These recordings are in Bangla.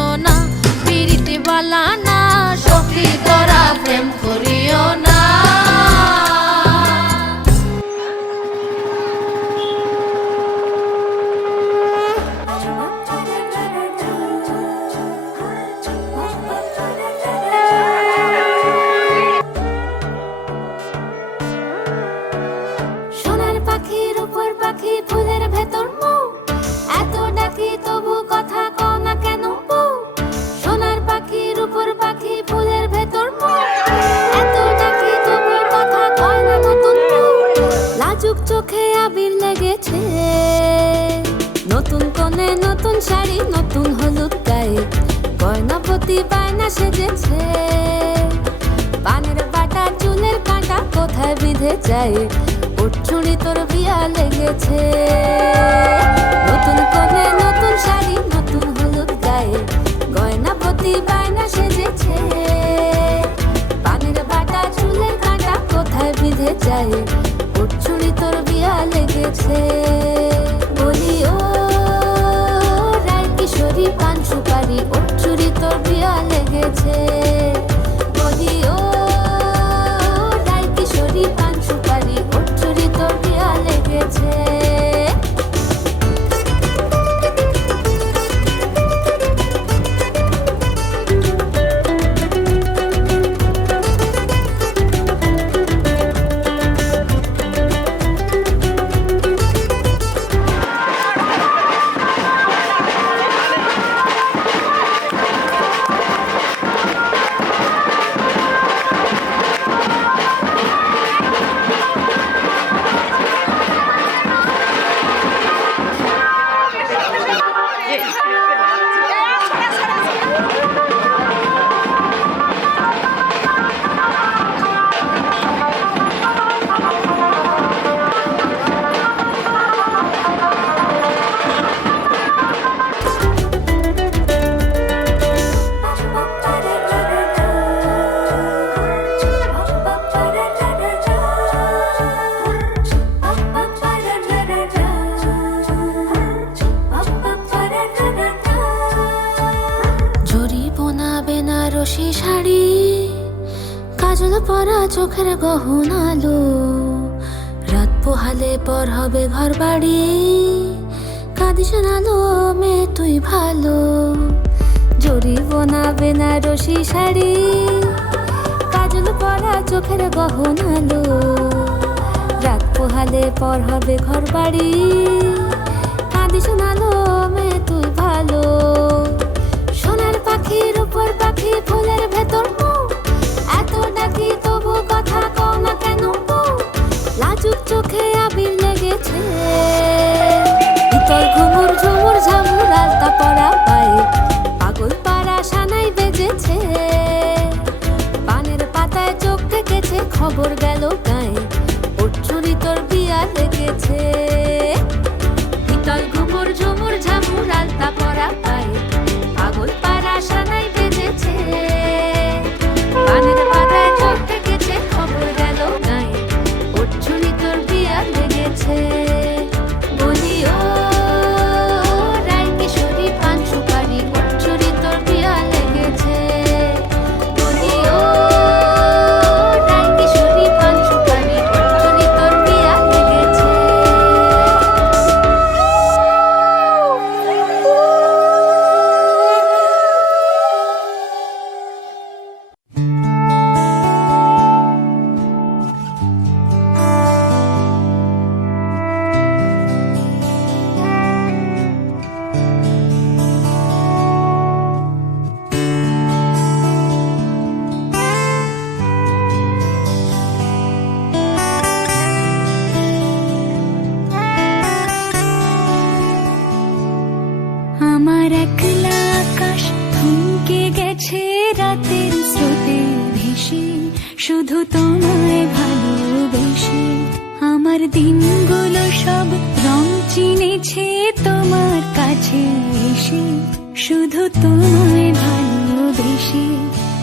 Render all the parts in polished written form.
করিও না, পিরিতি বালা না সখী তোরা প্রেম করিও না। সোনার পাখির উপর পাখি ফুলের ভেতর মৌ, এত ডাকি তবু কথা কও না কেন বউ। সোনার পাখির উপর পাখি ফুলের ভেতর মৌ, এত ডাকি তবু কথা কয় না নতুন বউ। লাজুক চোখে আবির লেগেছে, নতুন কোণে নতুন শাড়ি নতুন হলুদ গায়ে, গয়নাপতি বায়না সেজেছে। পানের বাটা চুলের কাঁটা কোথায় বিঁধে যায়, ওর চুড়ি তোর বিয়া লেগেছে। নতুন কোণে নতুন শাড়ি নতুন হলুদ গায়ে, গয়নাপতি বায়না সেজেছে। পানের বাটা চুলের কাঁটা কোথায় বিঁধে যায়, ওর চুড়ি তোর বিয়া লেগেছে। বলি ও রায় কিশোরী পান সুপারি, ওর চুড়ি তোর বিয়া লেগেছে। বলি ও রায় কিশোরী পান সুপারি, ওর চুড়ি তোর বিয়া লেগেছে। বেনারসি শাড়ি, কাজল পরা চোখের গহনালো, রাত পোহালে পর হবে ঘর বাড়ি, কাঁদিস নালো মেয়ে তুই ভালো। জরি বোনা বেনারসি শাড়ি, কাজল পরা চোখের গহনালো, রাত পোহালে পর হবে ঘর বাড়ি, কাঁদিস নালো মেয়ে তুই ভালো। সোনার পাখির উপর পাখি ফুলের ভেতর মৌ, এত ডাকি তবু কথা কও না কেন বউ। লাজুক চোখে আবির লেগেছে, তোর ঘুমুর ঝুমুর ঝামুর আলতা পরা পায়ে, পাগল পাড়া সানাই বেজেছে। পানের পাতায় চোখ থেকেছে, খবর গেল গায়ে, ওর চুরি তোর বিয়া লেগেছে। তোর ঘুমুর ঝুমুর ঝামুর আলতা পরা পায়ে, পাগল পাড়া সানাই বেজেছে। পানের পাতায় চোখ থেকেছে, খবর গেল গায়ে, ওর চুরি তোর বিয়া লেগেছে। বলি ও রায় কিশোরী পান সুপারি, ওর চুরি তোর বিয়া লেগেছে। বলি ও রায় কিশোরী পান সুপারি, ওর চুরি তোর বিয়া লেগেছে। আমার একলা আকাশ থমকে গেছে রাতের স্রোতে ভেসে, শুধু তোমায় ভালোবেসে। আমার দিনগুলো সব রং চিনেছে তোমার কাছে এসে, শুধু তোমায় ভালোবেসে।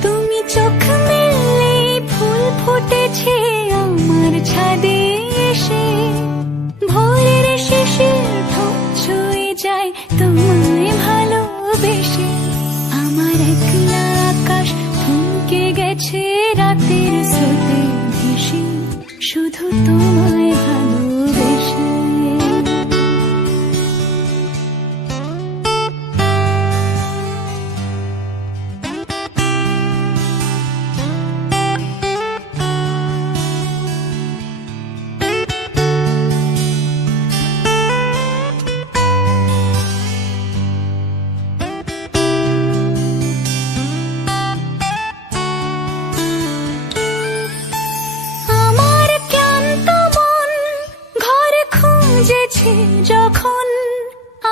তুমি চোখ মেললে ফুল ফুটেছে আমার ছাদে এসে, ভোরের শিশির ঠোঁট ছুঁয়ে যায় তোমায় ভালোবেসে। তোমায় ভালোবেসে। আমার ক্লান্ত মন ঘরে খুঁজেছে যখন,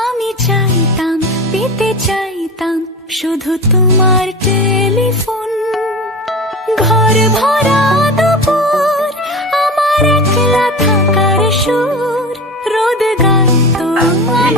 আমি চাইতাম পেতে চাইতাম শুধু তোমার টেলিফোন। ঘর ভরা দুপুর আমার একলা থাকার সুর, রোদ গাইতো আমি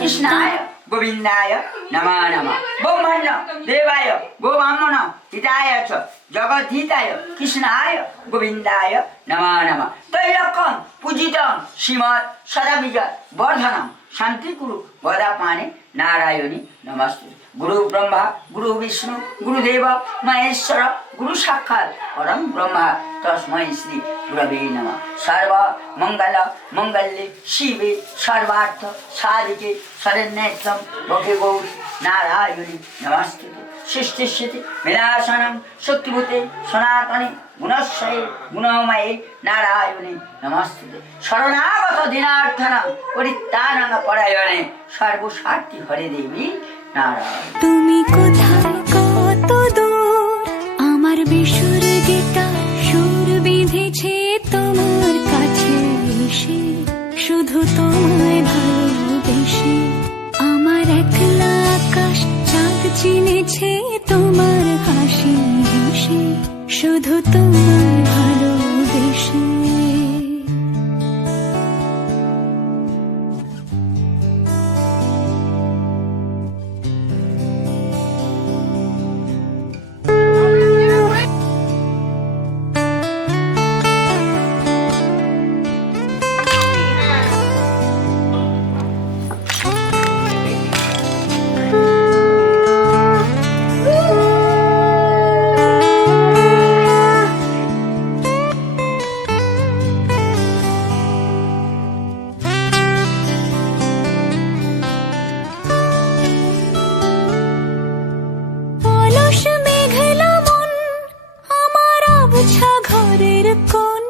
কৃষ্ণায় গোবিন্দায় নমঃ নমঃ। ব্রহ্মণ্য দেবায় গো ব্রাহ্মণ হিতায় চ জগদ্ধিতায় কৃষ্ণায় গোবিন্দায় নমঃ নমঃ। তৈলক্ষণ পূজিতং শ্রীমৎ সদা বিজয় বর্ধনম শান্তি কুরু গদাপানে নারায়ণী নমস্তুতে। গুরু ব্রহ্মা গুরু বিষ্ণু গুরুদেব মহেশ্বর গুরু সাক্ষাৎ পরম ব্রহ্মা তস্मै শ্রী গুরবে নমঃ। সর্ব মঙ্গল মঙ্গলে শিবে সর্বার্থ সাধিকে শরণ্যেত্রম বকে গৌরী নারায়ণী নমস্তুতে। সৃষ্টি স্থিতি বিনাশনং শক্তিভূতে সনাতনে গুণশ্বরে গুণময়ে নারায়ণী নমস্তুতে। শরণাগত দিনার্থনং পরিত্রাণং পরায়ণে সর্বস্বার্থী হরে দেবী নারায়ণ। তুমি কোথায় কত দূর, আমার বেসুর গীতার সুর বিঁধেছে তোমার কাছে এসে, শুধু তোমায় ভালোবেসে। আমার একলা আকাশ চাঁদ চিনেছে তোমার হাসি হেসে, শুধু তোমায় ভালোবেসে। অলস মেঘলা মন আমার আবছা ঘরের কোণ,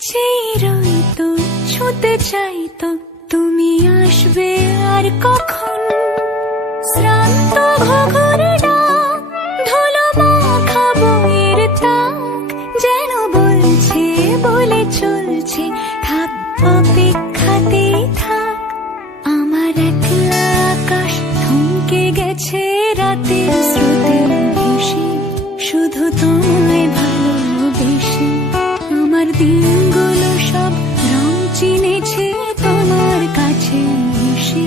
চেয়ে রইতো ছুতে চাইতো তুমি আসবে আর কখন। শ্রান্ত ঘঘর ডাক ধুলো মাখা বইয়ের তাক, যেন বলছে বলে চলছে থাক অপেক্ষাতেই থাক। আমার একলা আকাশ থমকে গেছে রাতের স্রোতে ভেসে, শুধু তোমায় ভালোবেসে। আমার দিনগুলো সব রং চিনেছে তোমার কাছে এসে,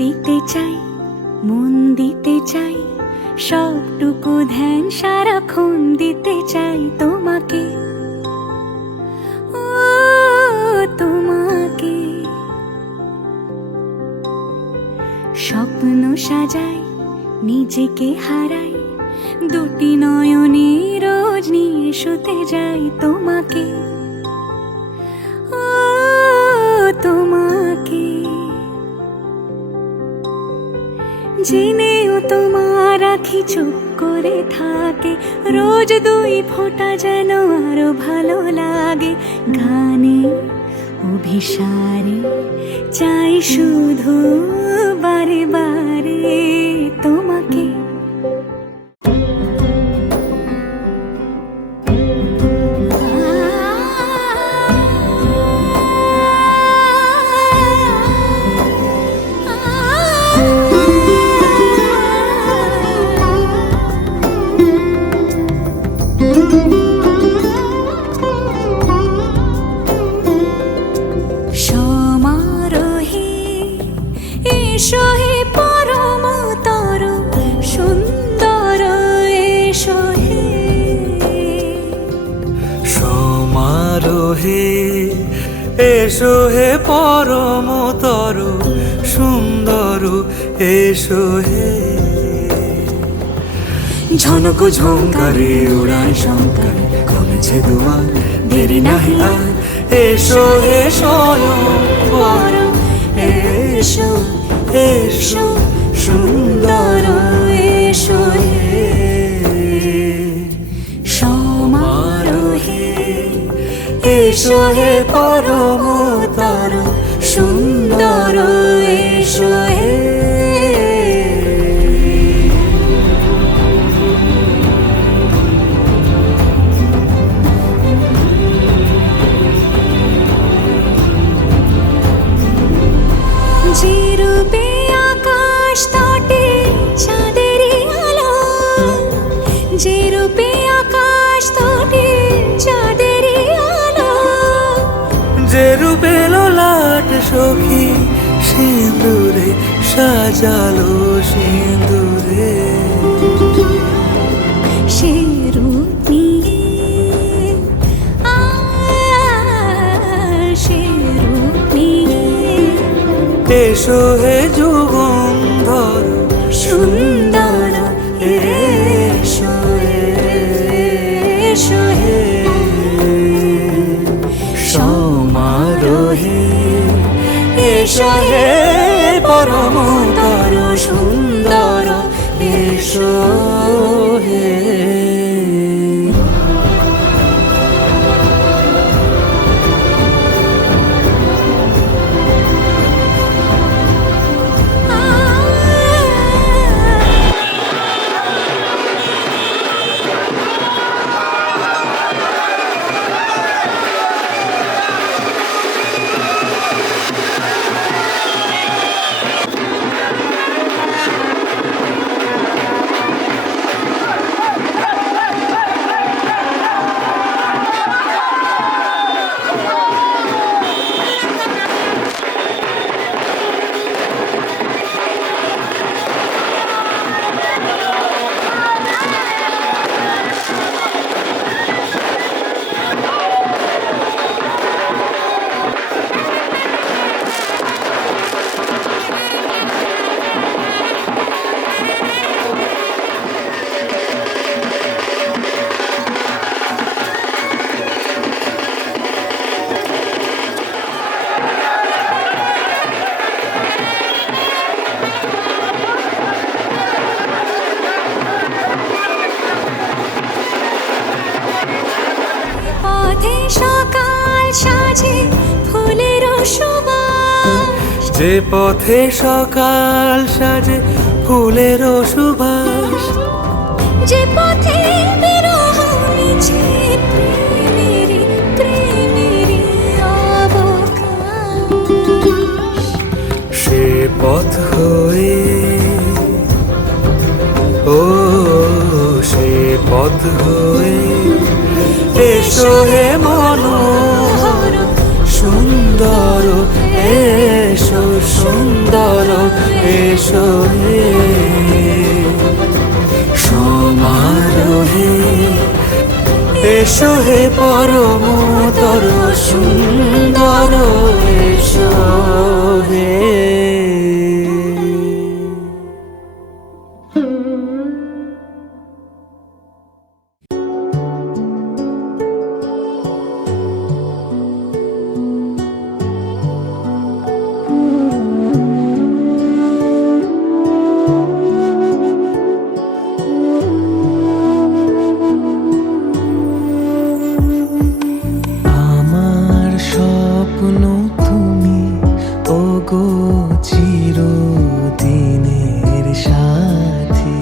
দিতে চাই, মন দিতে চাই, সবটুকু ধ্যান সারাক্ষণ দিতে চাই তোমাকে, ও তোমাকে। স্বপ্ন সাজাই, নিজেকে হারাই, দুটি নয়নে রোজ নিয়ে শুতে যাই তোমাকে, ও তোমাকে। জেনেও তোমার আখি চুপ করে থাকে, রোজ দুই ফোঁটা যেন আরো ভালো লাগে। গানে অভিসারে চাই শুধু বারে বারে তোমাকে। সমারোহে এসো হে পরমতর সুন্দর, এসো হে। সমারোহে এসো হে পরমতর সুন্দর, এসো হে। ঝনক ঝঙ্কারে উড়ায় শঙ্কার, খুলেছে দুয়ার, দেরি নাহি আর। এসো হে স্বয়ংবর, এসো এসো সুন্দর, এসো হে। সমারোহে এসো হে পরমতর সুন্দর, এসো হে। যে রূপে আকাশ তটে চাঁদেরই আলো, যে রূপে আকাশ তটে চাঁদেরই আলো, যে রূপে ললাট সখী সিঁদুরে সাজালো সিঁদুরে। সে রূপ নিয়ে সে রূপ নিয়ে এসো হে যুগন্ধর সুন্দর, এসো এসো হে। সমারোহে এসো হে পরমতর সুন্দর, এসো হে। পথে সকাল সাজে ফুলের সুবাস, যে পথে সকাল সাজে ফুলের সুবাস, যে পথে বিরহ মিছে প্রেমেরই প্রেমেরই অবকাশ। সে পথ হয়ে ও সে পথ হয়ে এসো হে মনোহর সুন্দর, এসো সুন্দর, এসো হে সমারোহে এসো হে পরমতর সুন্দর এসো হে আমার স্বপ্ন তুমি ওগো চিরদিনের সাথী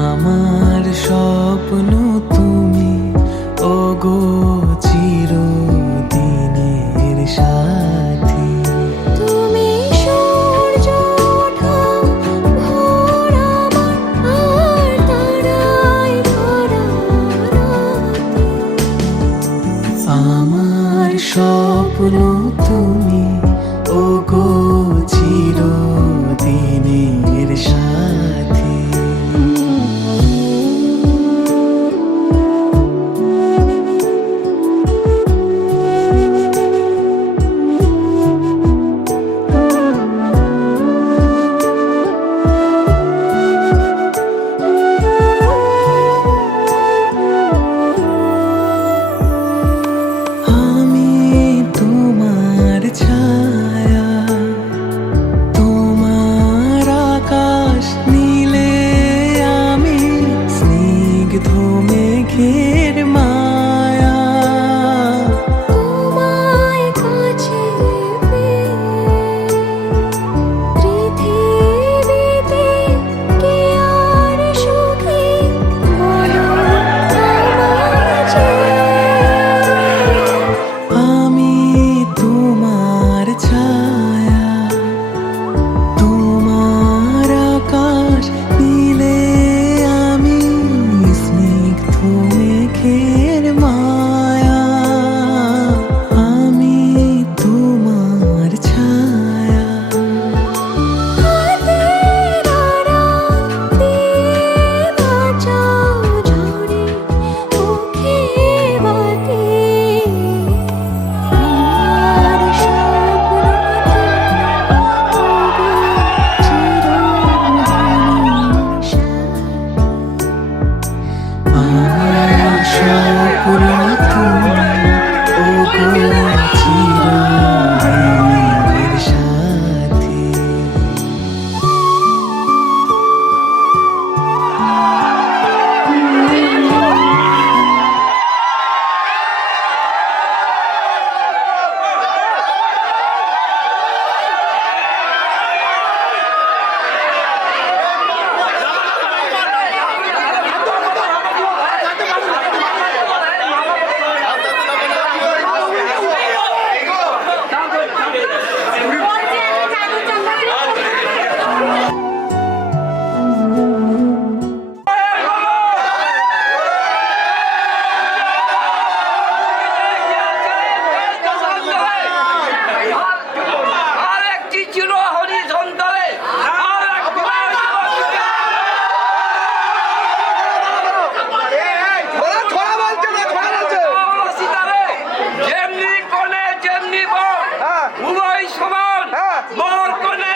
আমার স্বপ্ন তুমি ওগো চিরদিনের সাথী তুমি সূর্য ওঠা ভোর আমার আর তারায় ভরা রাতে আমার স্বপ্ন তুমি ওগো চিরদিনের সাথী আমি তোমার ছায়া তোমার আকাশ নীলে আমি স্নিগ্ধ মেঘের মায়া তোমায় কাছে পেয়ে পৃথিবীতে কে আর সুখী বলো আমায় যে আমি তোমার ছায়া তোমার আকাশ নীলে আমি স্নিগ্ধ মেঘের মায়া আমি তোমার ছায়া হাতের আড়াল দিয়ে বাঁচাও ঝরে মুখে বাতি আমার স্বপ্ন তুমি ওগো চিরদিনের সাথী আমার স্বপ্ন তুমি ওগো চিরদিনের সাথী আরেকটি ছিল হরিচন্দনে যেমনি কোনে যেমনি বর উভয় সমান বর কোনে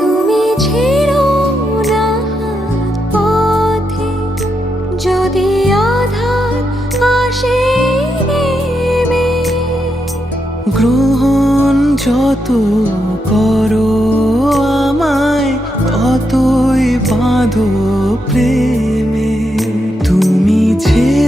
তুমি ছেড়ো না হাত পথে যদি আধার আসে নেমে গ্রহণ যত করো আমায় ততই বাঁধো প্রেমে তুমি ছেড়ো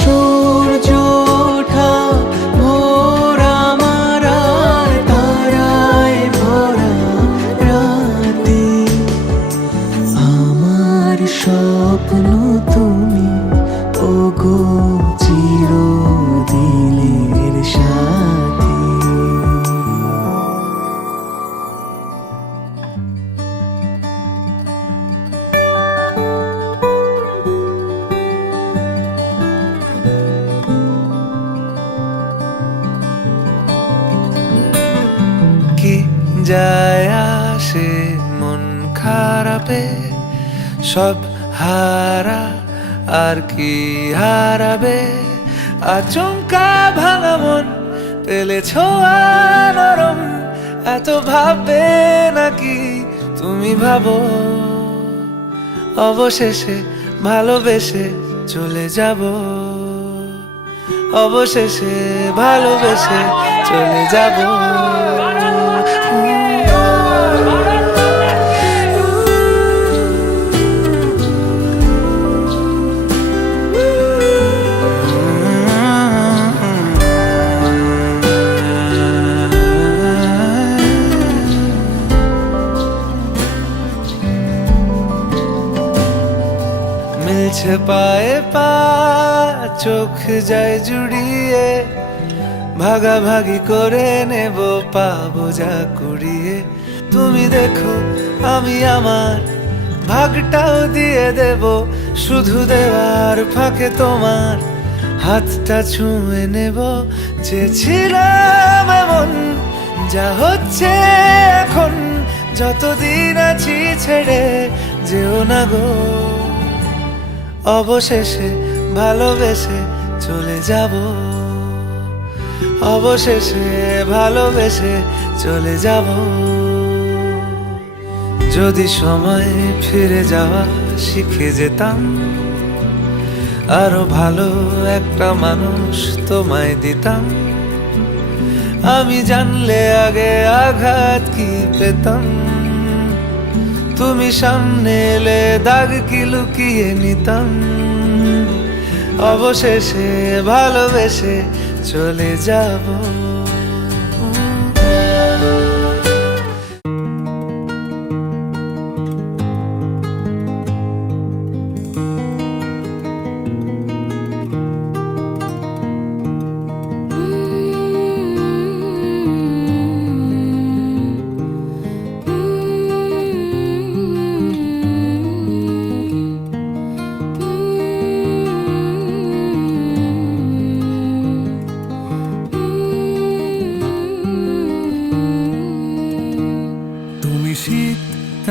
সূর্য ওঠা ভোর আমার আর তারায় ভরা রাতে, আমার স্বপ্ন তুমি ওগো চিরদিনের সাথী। কি যায় আসে মন খারাপে, সব হারা আর কি হারাবে, আচমকা ভাঙা মন পেলে ছোঁয়া নরম, এত ভাববে নাকি তুমি ভাবো, অবশেষে ভালোবেসে চলে যাব, অবশেষে ভালোবেসে চলে যাব। মিলছে পায়ে পা, চোখ যায় জুড়িয়ে, ভাগাভাগি করে নেব পাবো যা কুড়িয়ে। তুমি দেখো আমি আমার ভাগটাও দিয়ে দেব, শুধু দেওয়ার ফাঁকে তোমার হাতটা ছুঁয়ে নেব। চেয়েছিলাম এমন, যা হচ্ছে এখন, যতদিন আছি ছেড়ে যেও না গো, অবশেষে ভালোবেসে চলে যাব, অবশেষে ভালোবেসে চলে যাব। যদি সময় ফিরে যাওয়া শিখে যেতাম, আরো ভালো একটা মানুষ তোমায় দিতাম, আমি জানলে আগে আঘাত কি পেতাম, তুমি সামনে এলে দাগ কি লুকিয়ে নিতাম, অবশেষে ভালোবেসে চলে যাব।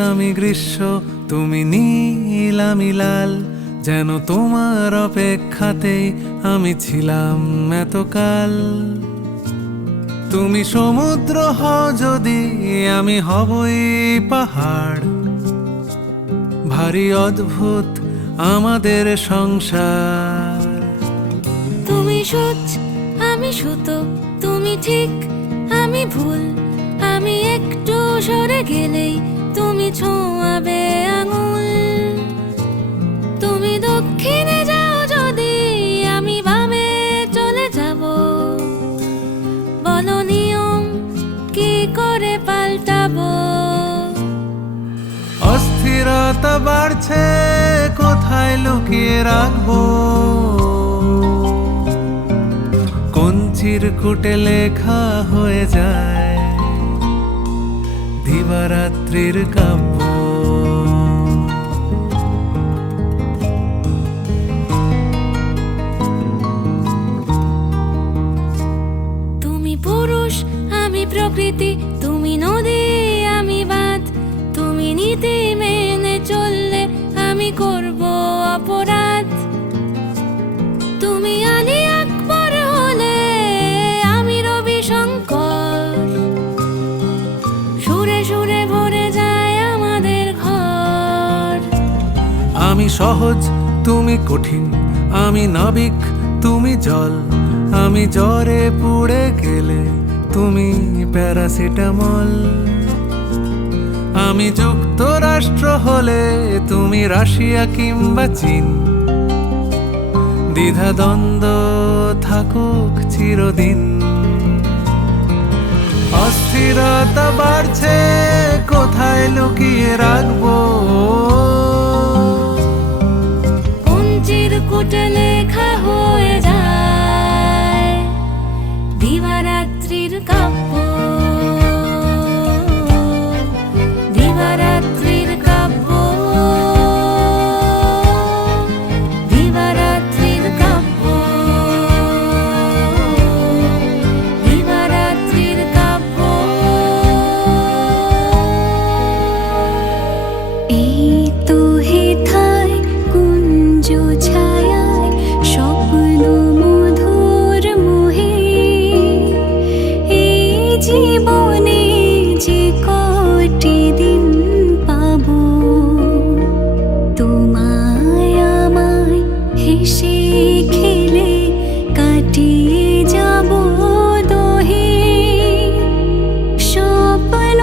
আমি গ্রীষ্ম, তুমি নীল আমি লাল, যেন তোমার অপেক্ষাতেই আমি ছিলাম এতকাল। তুমি সমুদ্র হও যদি, আমি হবই পাহাড়, ভারী অদ্ভুত আমাদের সংসার। তুমি সূচ আমি সুতো, তুমি ঠিক আমি ভুল, আমি একটু সরে গেলেই তুমি ছোঁয়াবে আঙুল। তুমি দক্ষিণে যাও যদি, আমি বামে চলে যাব, বলো নিয়ম কি করে পাল্টাবো। অস্থিরতা বাড়ছে, কোথায় লুকিয়ে রাখবো, কোন চিরকুটে লেখা হয়ে যায় দিবারাত্রির কাব্য। তুমি পুরুষ আমি প্রকৃতি, তুমি নদী আমি বাঁধ, তুমি নীতি মেনে চললে আমি করব অপরাধ। তুমি আলী আকবর হলে আমি রবি শঙ্কর, সুরে সুরে ভরে যায় আমাদের ঘর। আমি সহজ তুমি কঠিন, আমি নাবিক তুমি জল, আমি জ্বরে পুড়ে গেলে তুমি প্যারাসিটামল। আমি যুক্তরাষ্ট্র হলে তুমি রাশিয়া কিংবা চীন, দ্বিধাদ্বন্দ্ব থাকুক চিরদিন, অস্থিরতা বাড়ছে কোথায় লুকিয়ে রাখবো, কোন চিরকুটে লেখা হয়ে যায় দিবারাত্রির কাব্য, দিবারাত্রির কাব্য, দিবারাত্রির কাব্য, দিবারাত্রির কাব্য। এই তো হেথায় কুঞ্জ ছায়ায় স্বপ্ন মধুর মোহে, এই জীবনে যে কটি দিন পাবো, তোমায় আমায় হেসে খেলে কাটিয়ে যাব দোহে, স্বপ্ন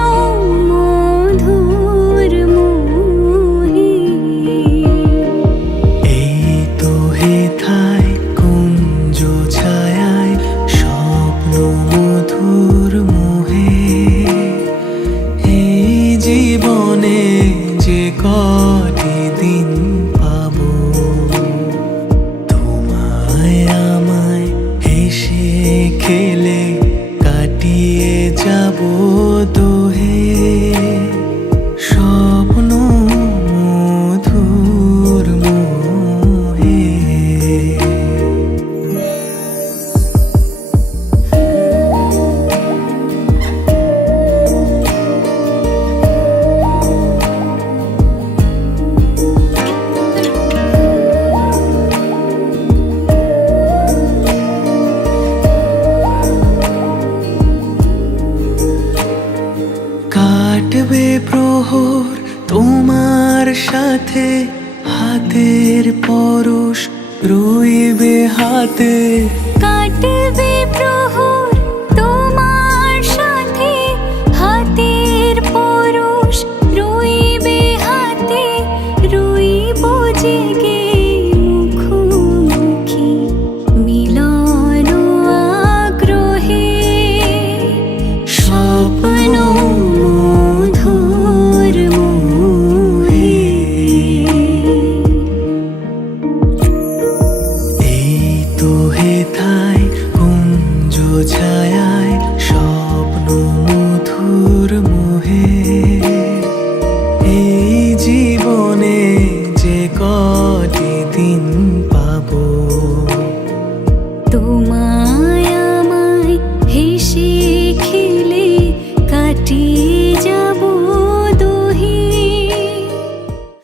মধুর মোহে। এই তো হেথায় কুঞ্জ ছায়ায় স্বপ্ন মধুর মোহে, এই জীবনে যে কটি দিন পাবো, তোমায় আমায় হেসে খেলে কাটিয়ে যাব দোহে, স্বপ্ন মধুর মোহে। কাটবে প্রহর তোমার সাথে, হাতের পরশ রইবে হাতে, কাটবে প্রহর